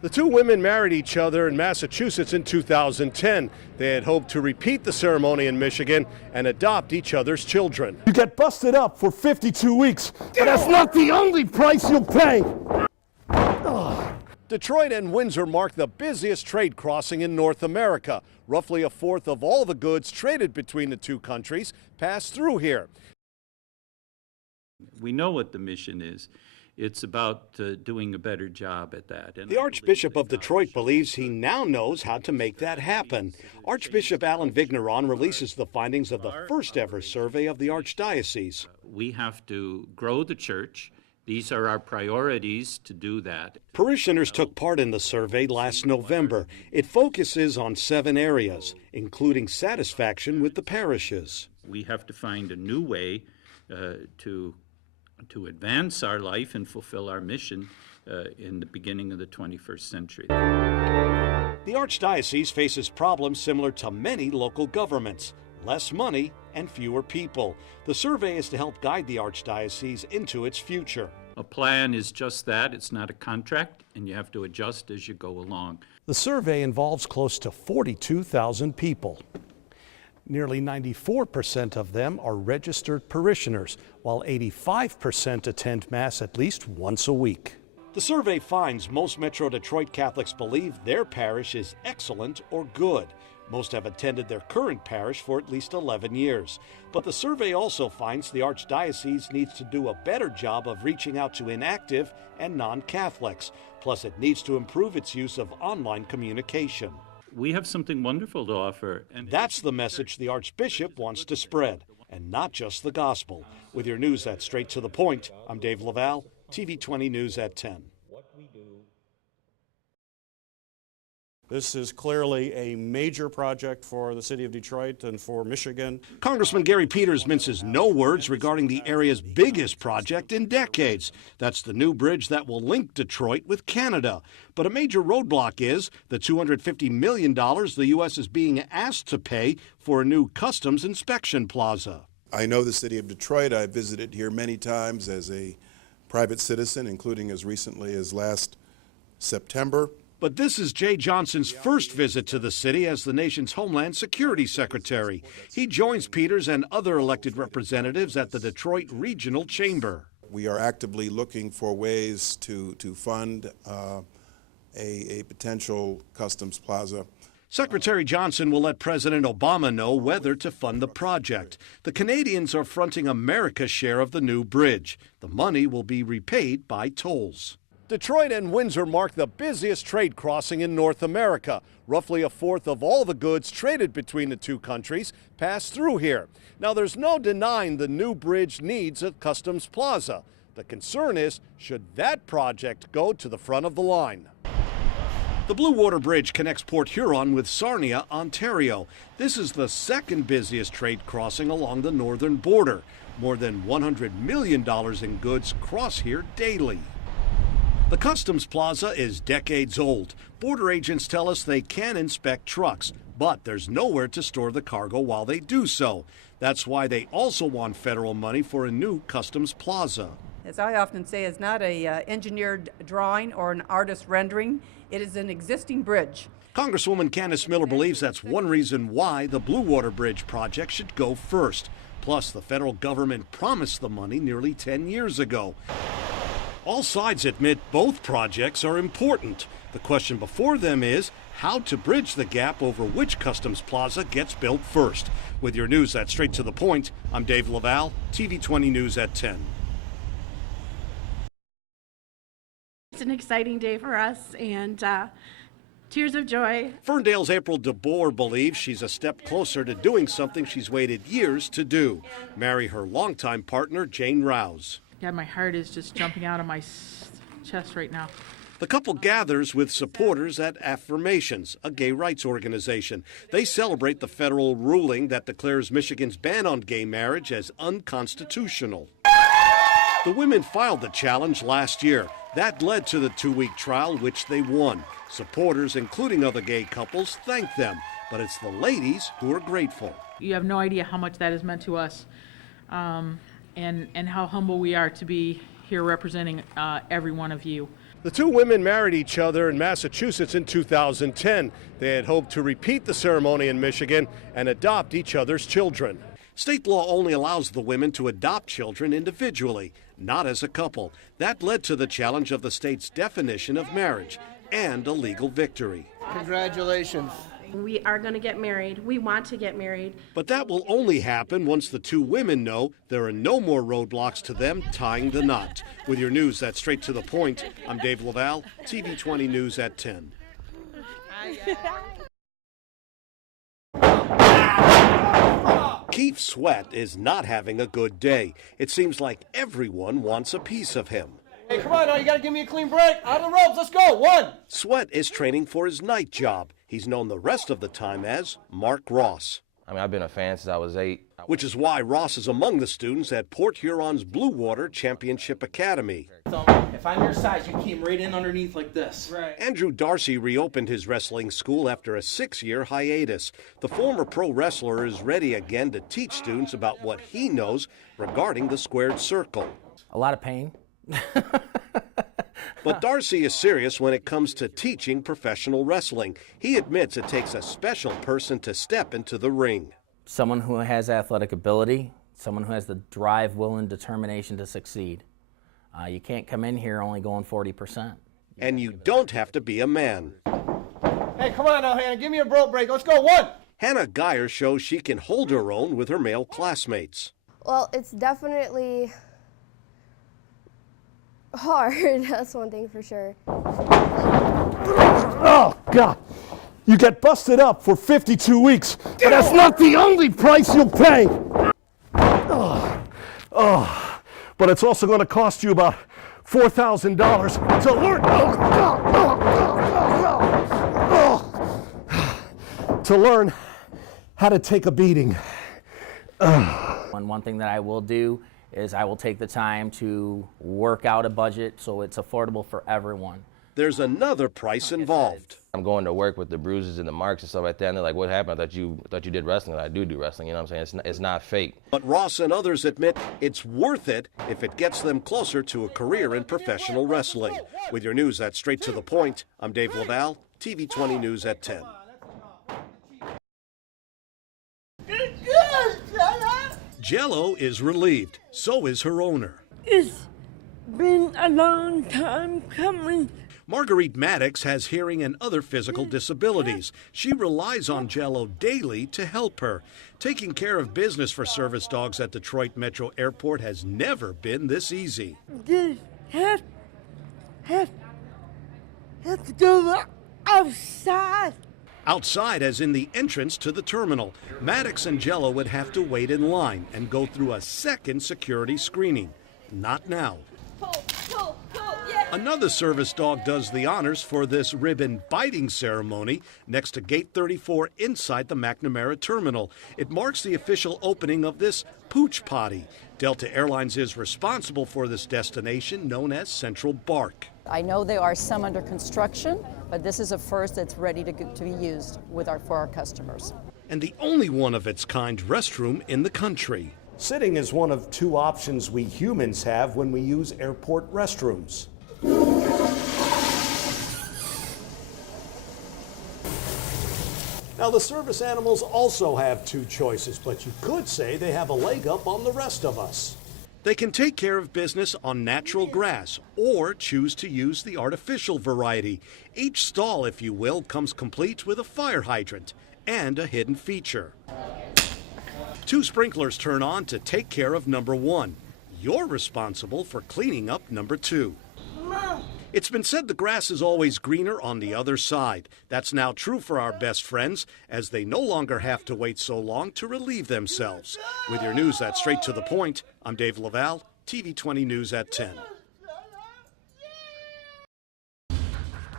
The two women married each other in Massachusetts in 2010. They had hoped to repeat the ceremony in Michigan and adopt each other's children. You get busted up for 52 weeks, but that's not the only price you'll pay. Detroit and Windsor mark the busiest trade crossing in North America. Roughly a fourth of all the goods traded between the two countries pass through here. We know what the mission is. It's about doing a better job at that. And the Archbishop of Detroit believes he now knows how to make that happen. Archbishop Alan Vigneron releases the findings of the first ever survey of the Archdiocese. We have to grow the church. These are our priorities to do that. Parishioners took part in the survey last November. It focuses on 7 areas, including satisfaction with the parishes. We have to find a new way to advance our life and fulfill our mission in the beginning of the 21st century. The Archdiocese faces problems similar to many local governments: less money and fewer people. The survey is to help guide the Archdiocese into its future. A plan is just that. It's not a contract, and you have to adjust as you go along. The survey involves close to 42,000 people. Nearly 94% of them are registered parishioners, while 85% attend Mass at least once a week. The survey finds most Metro Detroit Catholics believe their parish is excellent or good. Most have attended their current parish for at least 11 years. But the survey also finds the Archdiocese needs to do a better job of reaching out to inactive and non-Catholics. Plus, it needs to improve its use of online communication. We have something wonderful to offer. And that's the message the Archbishop wants to spread, and not just the gospel. With your news that's straight to the point, I'm Dave Leval, TV 20 News at 10. This is clearly a major project for the city of Detroit and for Michigan. Congressman Gary Peters minces no words regarding the area's biggest project in decades. That's the new bridge that will link Detroit with Canada. But a major roadblock is the $250 million the U.S. is being asked to pay for a new customs inspection plaza. I know the city of Detroit. I've visited here many times as a private citizen, including as recently as last September. But this is Jay Johnson's first visit to the city as the nation's Homeland Security Secretary. He joins Peters and other elected representatives at the Detroit Regional Chamber. We are actively looking for ways to fund a potential customs plaza. Secretary Johnson will let President Obama know whether to fund the project. The Canadians are fronting America's share of the new bridge. The money will be repaid by tolls. Detroit and Windsor mark the busiest trade crossing in North America. Roughly a fourth of all the goods traded between the two countries pass through here. Now, there's no denying the new bridge needs a customs plaza. The concern is, should that project go to the front of the line? The Blue Water Bridge connects Port Huron with Sarnia, Ontario. This is the second busiest trade crossing along the northern border. More than $100 million in goods cross here daily. The Customs Plaza is decades old. Border agents tell us they can inspect trucks, but there's nowhere to store the cargo while they do so. That's why they also want federal money for a new Customs Plaza. As I often say, it's not an engineered drawing or an artist rendering. It is an existing bridge. Congresswoman Candace Miller believes that's one reason why the Blue Water Bridge project should go first. Plus, the federal government promised the money nearly 10 years ago. All sides admit both projects are important. The question before them is how to bridge the gap over which customs plaza gets built first. With your news that's straight to the point, I'm Dave Leval, TV 20 News at 10. It's an exciting day for us, and tears of joy. Ferndale's April DeBoer believes she's a step closer to doing something she's waited years to do: marry her longtime partner, Jane Rouse. God, my heart is just jumping out of my chest right now. The couple gathers with supporters at Affirmations, a gay rights organization. They celebrate the federal ruling that declares Michigan's ban on gay marriage as unconstitutional. The women filed the challenge last year. That led to the 2-week trial, which they won. Supporters, including other gay couples, thanked them, but it's the ladies who are grateful. You have no idea how much that has meant to us. And how humble we are to be here representing every one of you. The two women married each other in Massachusetts in 2010. They had hoped to repeat the ceremony in Michigan and adopt each other's children. State law only allows the women to adopt children individually, not as a couple. That led to the challenge of the state's definition of marriage and a legal victory. Congratulations. We are going to get married. We want to get married. But that will only happen once the two women know there are no more roadblocks to them tying the knot. With your news that's straight to the point, I'm Dave Leval, TV 20 News at 10. Keith Sweat is not having a good day. It seems like everyone wants a piece of him. Hey, come on now, you gotta give me a clean break. On the ropes, let's go. One. Sweat is training for his night job. He's known the rest of the time as Mark Ross. I mean, I've been a fan since I was 8. Which is why Ross is among the students at Port Huron's Blue Water Championship Academy. So, if I'm your size, you came right in underneath like this. Right. Andrew Darcy reopened his wrestling school after a 6-year hiatus. The former pro wrestler is ready again to teach students about what he knows regarding the squared circle. A lot of pain. But Darcy is serious when it comes to teaching professional wrestling. He admits it takes a special person to step into the ring. Someone who has athletic ability, someone who has the drive, will, and determination to succeed. You can't come in here only going 40%. And you don't have to be a man. Hey, come on now, Hannah, give me a bro break. Let's go. One. Hannah Geyer shows she can hold her own with her male classmates. Well, it's definitely hard. That's one thing for sure. Oh, God. You get busted up for 52 weeks, but that's not the only price you'll pay. But it's also going to cost you about $4,000 to learn how to take a beating. One thing that I will do is I will take the time to work out a budget so it's affordable for everyone. There's another price involved. I'm going to work with the bruises and the marks and stuff like that, and they're like, what happened? I thought you did wrestling. I do wrestling, you know what I'm saying? It's not fake. But Ross and others admit it's worth it if it gets them closer to a career in professional wrestling. With your news that's straight to the point, I'm Dave Leval, TV 20 News at 10. Jello is relieved. So is her owner. It's been a long time coming. Marguerite Maddox has hearing and other physical disabilities. She relies on Jello daily to help her. Taking care of business for service dogs at Detroit Metro Airport has never been this easy. Just have to go outside. Outside, as in the entrance to the terminal, Maddox and Jello would have to wait in line and go through a second security screening. Not now. Another service dog does the honors for this ribbon biting ceremony next to Gate 34 inside the McNamara terminal. It marks the official opening of this pooch potty. Delta Airlines is responsible for this destination known as Central Bark. I know there are some under construction, but this is a first that's ready to be used for our customers. And the only one of its kind restroom in the country. Sitting is one of two options we humans have when we use airport restrooms. Now, the service animals also have two choices, but you could say they have a leg up on the rest of us. They can take care of business on natural grass or choose to use the artificial variety. Each stall, if you will, comes complete with a fire hydrant and a hidden feature. 2 sprinklers turn on to take care of number 1. You're responsible for cleaning up number 2. It's been said the grass is always greener on the other side. That's now true for our best friends, as they no longer have to wait so long to relieve themselves. With your news that's straight to the point, I'm Dave Leval, TV 20 News at 10.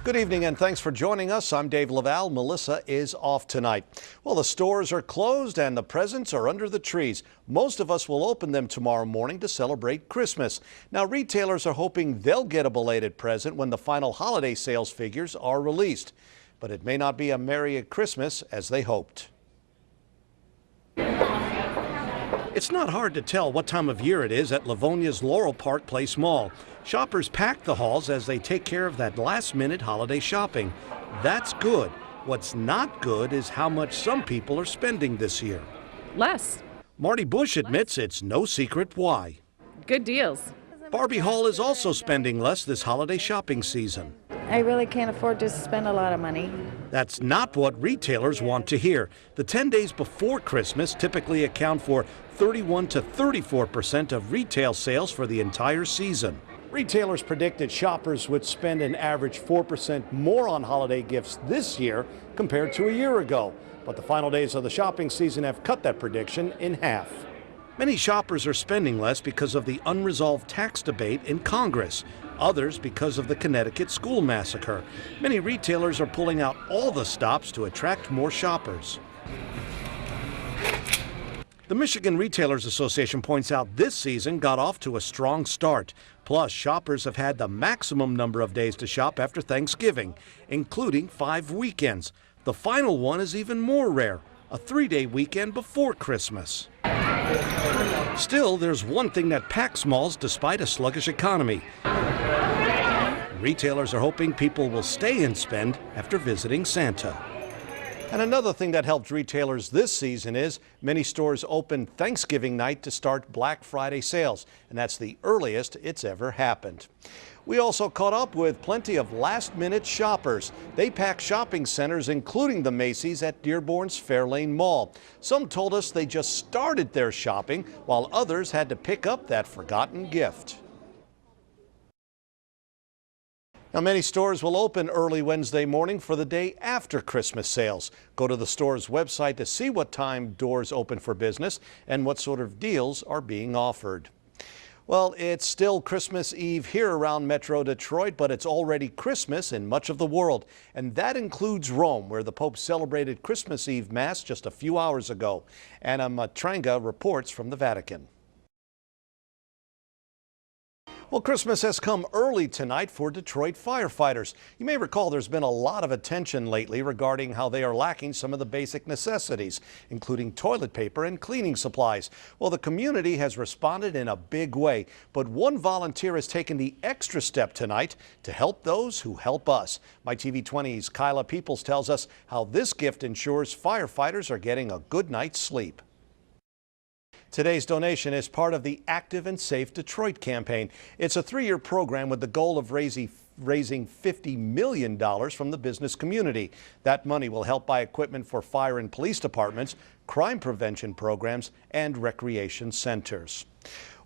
Good evening and thanks for joining us. I'm Dave Leval. Melissa is off tonight. Well, the stores are closed and the presents are under the trees. Most of us will open them tomorrow morning to celebrate Christmas. Now, retailers are hoping they'll get a belated present when the final holiday sales figures are released. But it may not be a merry Christmas as they hoped. It's not hard to tell what time of year it is at Livonia's Laurel Park Place Mall. Shoppers pack the halls as they take care of that last-minute holiday shopping. That's good. What's not good is how much some people are spending this year. Less. Marty Bush admits it's no secret why. Good deals. Barbie Hall is also spending less this holiday shopping season. I really can't afford to spend a lot of money. That's not what retailers want to hear. The 10 days before Christmas typically account for 31 to 34% of retail sales for the entire season. Retailers predicted shoppers would spend an average 4% more on holiday gifts this year compared to a year ago. But the final days of the shopping season have cut that prediction in half. Many shoppers are spending less because of the unresolved tax debate in Congress. Others because of the Connecticut school massacre. Many retailers are pulling out all the stops to attract more shoppers. The Michigan Retailers Association points out this season got off to a strong start. Plus, shoppers have had the maximum number of days to shop after Thanksgiving, including 5 weekends. The final one is even more rare, a 3-day weekend before Christmas. Still, there's one thing that packs malls despite a sluggish economy. Retailers are hoping people will stay and spend after visiting Santa. And another thing that helped retailers this season is many stores open Thanksgiving night to start Black Friday sales, and that's the earliest it's ever happened. We also caught up with plenty of last-minute shoppers. They pack shopping centers, including the Macy's at Dearborn's Fairlane Mall. Some told us they just started their shopping, while others had to pick up that forgotten gift. Now, many stores will open early Wednesday morning for the day after Christmas sales. Go to the store's website to see what time doors open for business and what sort of deals are being offered. Well, it's still Christmas Eve here around Metro Detroit, but it's already Christmas in much of the world. And that includes Rome, where the Pope celebrated Christmas Eve Mass just a few hours ago. Anna Matranga reports from the Vatican. Well, Christmas has come early tonight for Detroit firefighters. You may recall there's been a lot of attention lately regarding how they are lacking some of the basic necessities, including toilet paper and cleaning supplies. Well, the community has responded in a big way, but one volunteer has taken the extra step tonight to help those who help us. My TV 20's Kyla Peoples tells us how this gift ensures firefighters are getting a good night's sleep. Today's donation is part of the Active and Safe Detroit campaign. It's a 3-year program with the goal of raising $50 million from the business community. That money will help buy equipment for fire and police departments, crime prevention programs, and recreation centers.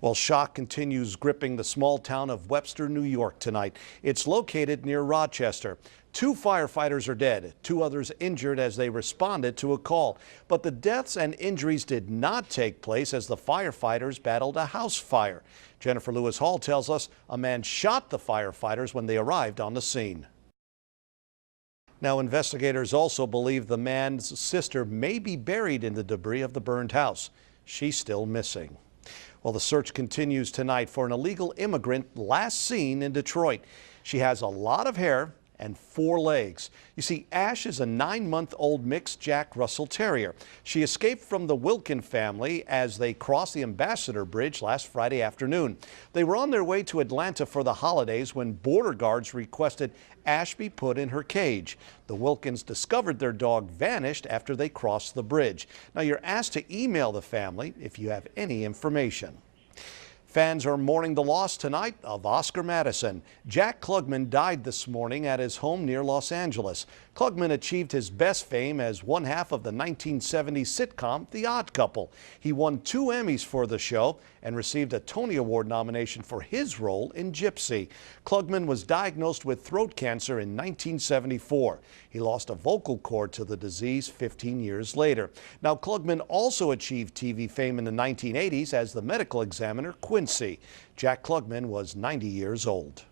Well, shock continues gripping the small town of Webster, New York tonight. It's located near Rochester. 2 firefighters are dead, 2 others injured as they responded to a call. But the deaths and injuries did not take place as the firefighters battled a house fire. Jennifer Lewis Hall tells us a man shot the firefighters when they arrived on the scene. Now, investigators also believe the man's sister may be buried in the debris of the burned house. She's still missing. Well, the search continues tonight for an illegal immigrant last seen in Detroit. She has a lot of hair and 4 legs. You see, Ash is a 9-month-old mixed Jack Russell Terrier. She escaped from the Wilkin family as they crossed the Ambassador Bridge last Friday afternoon. They were on their way to Atlanta for the holidays when border guards requested Ash be put in her cage. The Wilkins discovered their dog vanished after they crossed the bridge. Now, you're asked to email the family if you have any information. Fans are mourning the loss tonight of Oscar Madison. Jack Klugman died this morning at his home near Los Angeles. Klugman achieved his best fame as one half of the 1970s sitcom The Odd Couple. He won 2 Emmys for the show and received a Tony Award nomination for his role in Gypsy. Klugman was diagnosed with throat cancer in 1974. He lost a vocal cord to the disease 15 years later. Now, Klugman also achieved TV fame in the 1980s as the medical examiner Quincy. Jack Klugman was 90 years old.